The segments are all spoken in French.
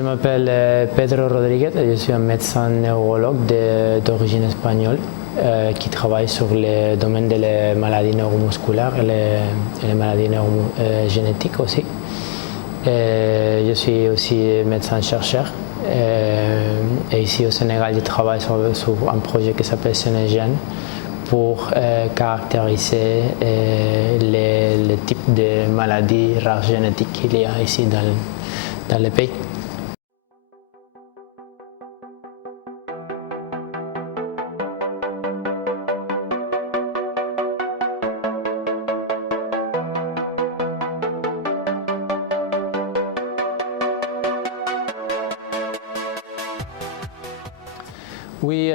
Je m'appelle Pedro Rodríguez et je suis un médecin neurologue d'origine espagnole qui travaille sur le domaine des maladies neuromusculaires et les maladies génétiques aussi. Je suis aussi médecin-chercheur et ici au Sénégal, je travaille sur un projet qui s'appelle Sénégène pour caractériser les types de maladies rares génétiques qu'il y a ici dans le pays. Oui,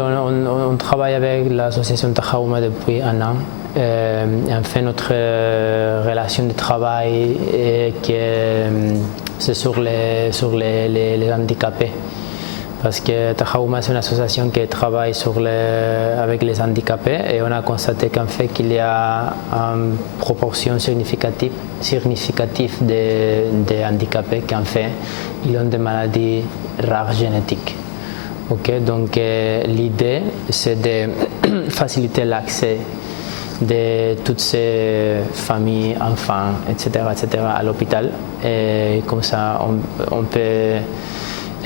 on travaille avec l'association Tahaouma depuis un an. En fait, notre relation de travail c'est sur les handicapés. Parce que Tahaouma, c'est une association qui travaille avec les handicapés et on a constaté qu'en fait qu'il y a une proportion significative de handicapés qui en fait ils ont des maladies rares génétiques. Okay? Donc l'idée c'est de faciliter l'accès de toutes ces familles, enfants, etc. à l'hôpital et comme ça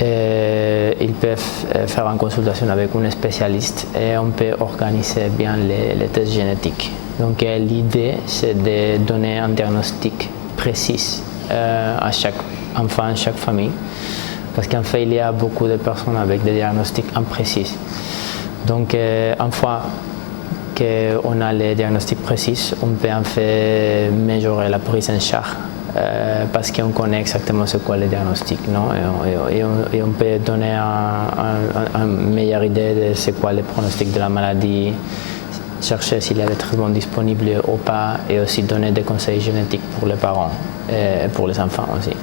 ils peuvent faire une consultation avec un spécialiste et on peut organiser bien les tests génétiques. Donc l'idée c'est de donner un diagnostic précis à chaque enfant, à chaque famille. Parce qu'en fait il y a beaucoup de personnes avec des diagnostics imprécis. Donc une fois qu'on a les diagnostics précis, on peut en fait mesurer la prise en charge. Parce qu'on connaît exactement ce qu'est le diagnostic, non? Et on peut donner une meilleure idée de ce qu'est le pronostic de la maladie, chercher s'il y a des traitements disponibles ou pas, et aussi donner des conseils génétiques pour les parents et pour les enfants aussi.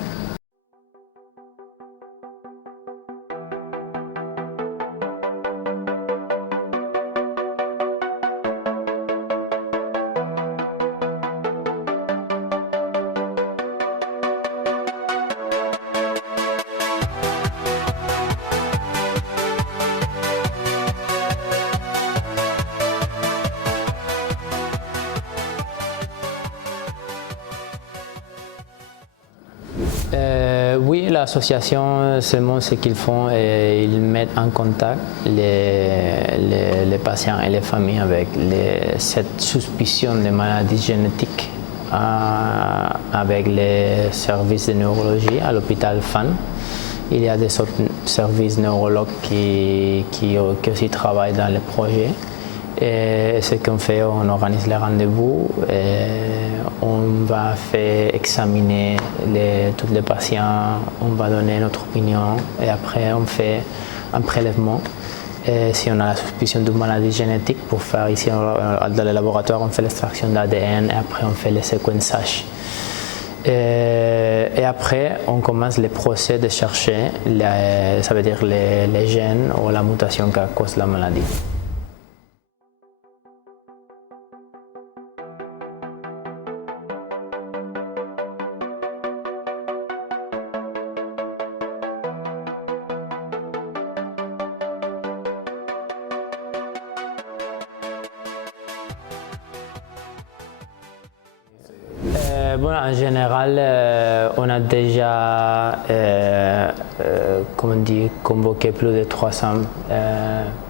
Oui, l'association, seulement ce qu'ils font, ils mettent en contact les patients et les familles avec cette suspicion de maladies génétiques avec les services de neurologie à l'hôpital Fann. Il y a des autres services neurologues qui aussi travaillent dans le projet. Et ce qu'on fait, on organise les rendez-vous et on va faire examiner tous les patients, on va donner notre opinion et après on fait un prélèvement. Et si on a la suspicion d'une maladie génétique, pour faire ici dans le laboratoire, on fait l'extraction d'ADN et après on fait le séquençage. Et après, on commence le procès de chercher, ça veut dire les gènes ou la mutation qui cause la maladie. Bon, en général, on a déjà convoqué plus de 300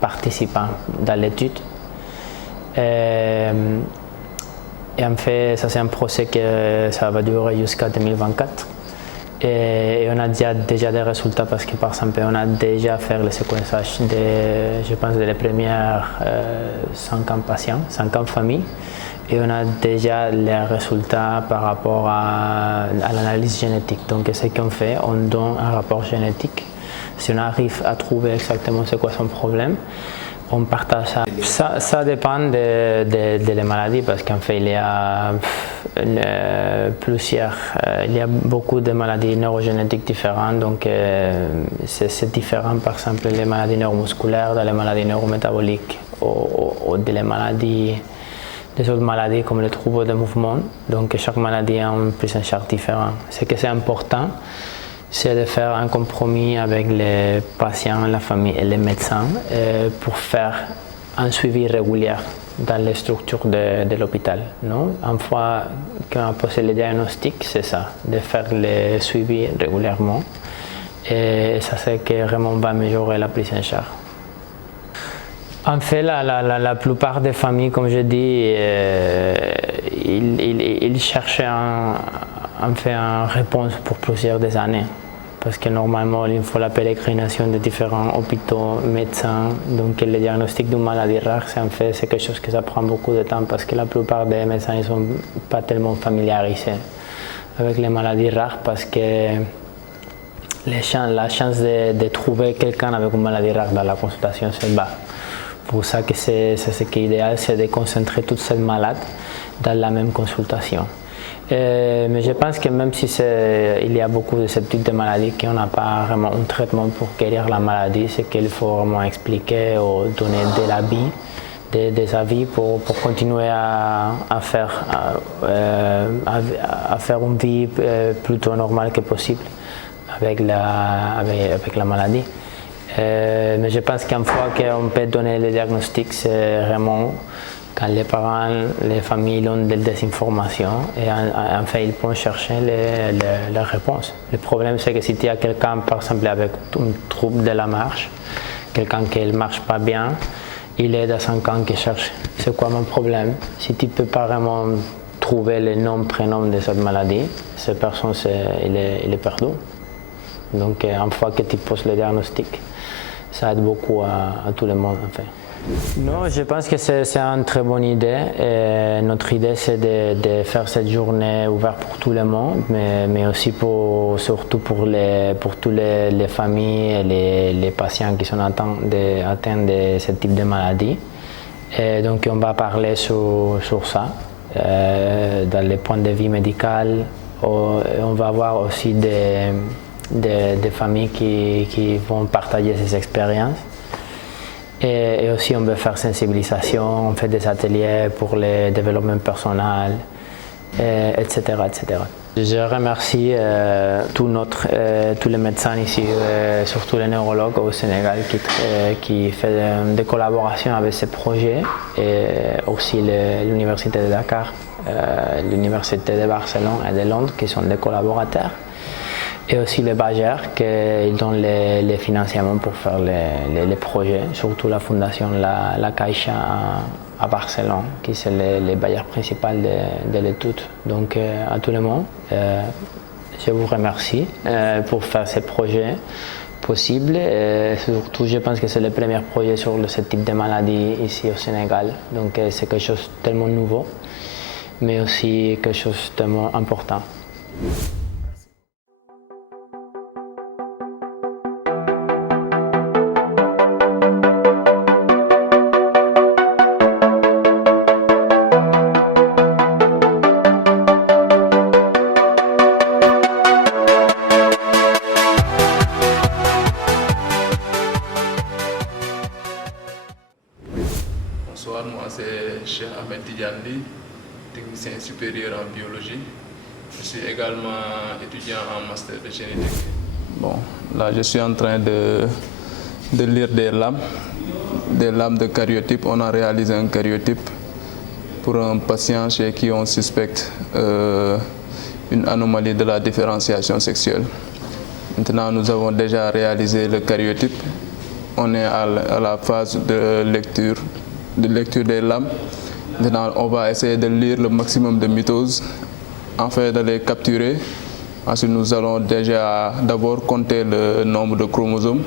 participants dans l'étude. Et en fait, ça c'est un procès que ça va durer jusqu'à 2024. Et on a déjà des résultats parce que par exemple, on a déjà fait le séquençage je pense, des premières 50 patients, 50 familles. Et on a déjà les résultats par rapport à l'analyse génétique. Donc ce qu'on fait, on donne un rapport génétique. Si on arrive à trouver exactement c'est quoi son problème, on partage ça. Ça dépend de les maladies parce qu'en fait il y a il y a beaucoup de maladies neurogénétiques différentes. Donc c'est différent par exemple les maladies neuromusculaires, les maladies neurométaboliques ou des maladies. Des autres maladies comme les troubles de mouvement, donc chaque maladie a une prise en charge différente. Ce que c'est important, c'est de faire un compromis avec les patients, la famille et les médecins pour faire un suivi régulier dans les structures de l'hôpital. Une fois qu'on a posé le diagnostic, c'est ça, de faire le suivi régulièrement. Et ça, c'est que vraiment va améliorer la prise en charge. En fait, la plupart des familles, comme je dis, ils cherchent une réponse pour plusieurs années. Parce que normalement, il faut la pérégrination de différents hôpitaux, médecins. Donc, le diagnostic d'une maladie rare, c'est quelque chose que ça prend beaucoup de temps parce que la plupart des médecins ne sont pas tellement familiarisés avec les maladies rares parce que la chance de trouver quelqu'un avec une maladie rare dans la consultation, c'est bas. Pour ça que c'est ce qui est idéal, c'est de concentrer toutes ces malades dans la même consultation. Mais je pense que même si il y a beaucoup de ce type de maladies qu'on n'a pas vraiment un traitement pour guérir la maladie, c'est qu'il faut vraiment expliquer ou donner des avis pour continuer à faire une vie plutôt normale que possible avec la maladie. Mais je pense qu'une fois qu'on peut donner le diagnostic, c'est vraiment quand les parents, les familles ont des informations et enfin ils peuvent chercher les réponses. Le problème c'est que si tu as quelqu'un par exemple avec un trouble de la marche, quelqu'un qui ne marche pas bien, il est dans 5 ans qui cherche c'est quoi mon problème. Si tu ne peux pas vraiment trouver le nom, prénom de cette maladie, cette personne il est perdu. Donc une fois que tu poses le diagnostic, ça aide beaucoup à tout le monde en fait. Non, je pense que c'est une très bonne idée. Et notre idée, c'est de faire cette journée ouverte pour tout le monde, mais aussi surtout pour toutes les familles et les patients qui sont atteints de ce type de maladie. Et donc, on va parler sur ça, dans les points de vue médical. On va avoir aussi des familles qui vont partager ces expériences. Et aussi on veut faire sensibilisation, on fait des ateliers pour le développement personnel, etc., etc. Je remercie tous les médecins ici, surtout les neurologues au Sénégal qui font des collaborations avec ce projet et aussi l'Université de Dakar, l'Université de Barcelone et de Londres qui sont des collaborateurs. Et aussi les bailleurs qui donnent les financements pour faire les projets, surtout la fondation La Caixa à Barcelone, qui est le bailleur principal de l'étude. Donc à tout le monde, je vous remercie pour faire ces projets possibles. Et surtout, je pense que c'est le premier projet sur ce type de maladie ici au Sénégal. Donc c'est quelque chose de tellement nouveau, mais aussi quelque chose de tellement important. Bonsoir, moi c'est Cheikh Ahmed Tidjandi, technicien supérieur en biologie. Je suis également étudiant en master de génétique. Bon, là je suis en train de lire des lames de karyotype. On a réalisé un karyotype pour un patient chez qui on suspecte une anomalie de la différenciation sexuelle. Maintenant, nous avons déjà réalisé le karyotype. On est à la phase de lecture des lames. Maintenant, on va essayer de lire le maximum de mitoses afin de les capturer. Ensuite, nous allons déjà d'abord compter le nombre de chromosomes.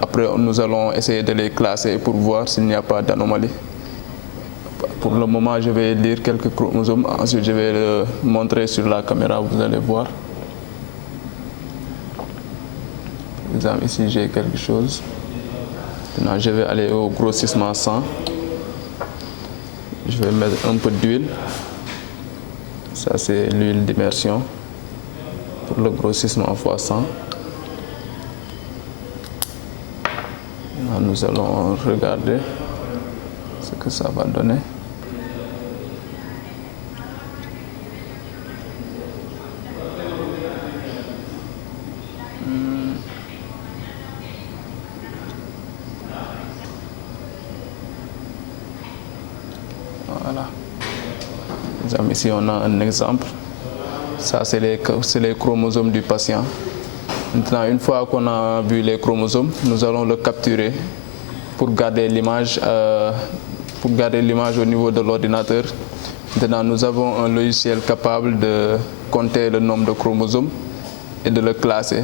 Après, nous allons essayer de les classer pour voir s'il n'y a pas d'anomalie. Pour le moment, je vais lire quelques chromosomes. Ensuite, je vais le montrer sur la caméra, vous allez voir. Par exemple, ici, j'ai quelque chose. Maintenant, je vais aller au grossissement 100. Je vais mettre un peu d'huile. Ça, c'est l'huile d'immersion pour le grossissement x100. Maintenant, nous allons regarder ce que ça va donner. exemple, ici on a un exemple. Ça, c'est les chromosomes du patient. Maintenant, une fois qu'on a vu les chromosomes, nous allons le capturer pour garder l'image au niveau de l'ordinateur. Maintenant, nous avons un logiciel capable de compter le nombre de chromosomes et de le classer.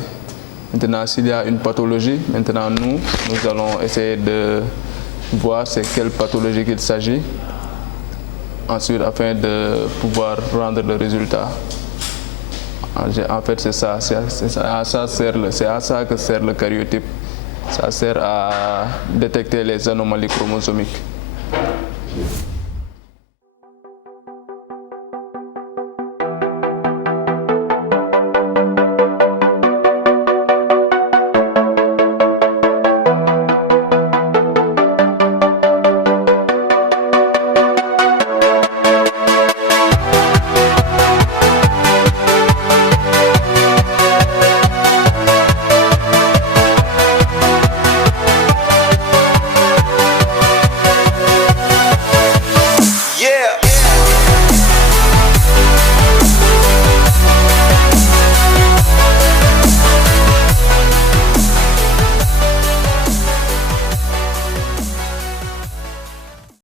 Maintenant, s'il y a une pathologie, maintenant nous allons essayer de voir c'est quelle pathologie qu'il s'agit. Ensuite, afin de pouvoir rendre le résultat. En fait, c'est ça. C'est à ça que sert le karyotype. Ça sert à détecter les anomalies chromosomiques.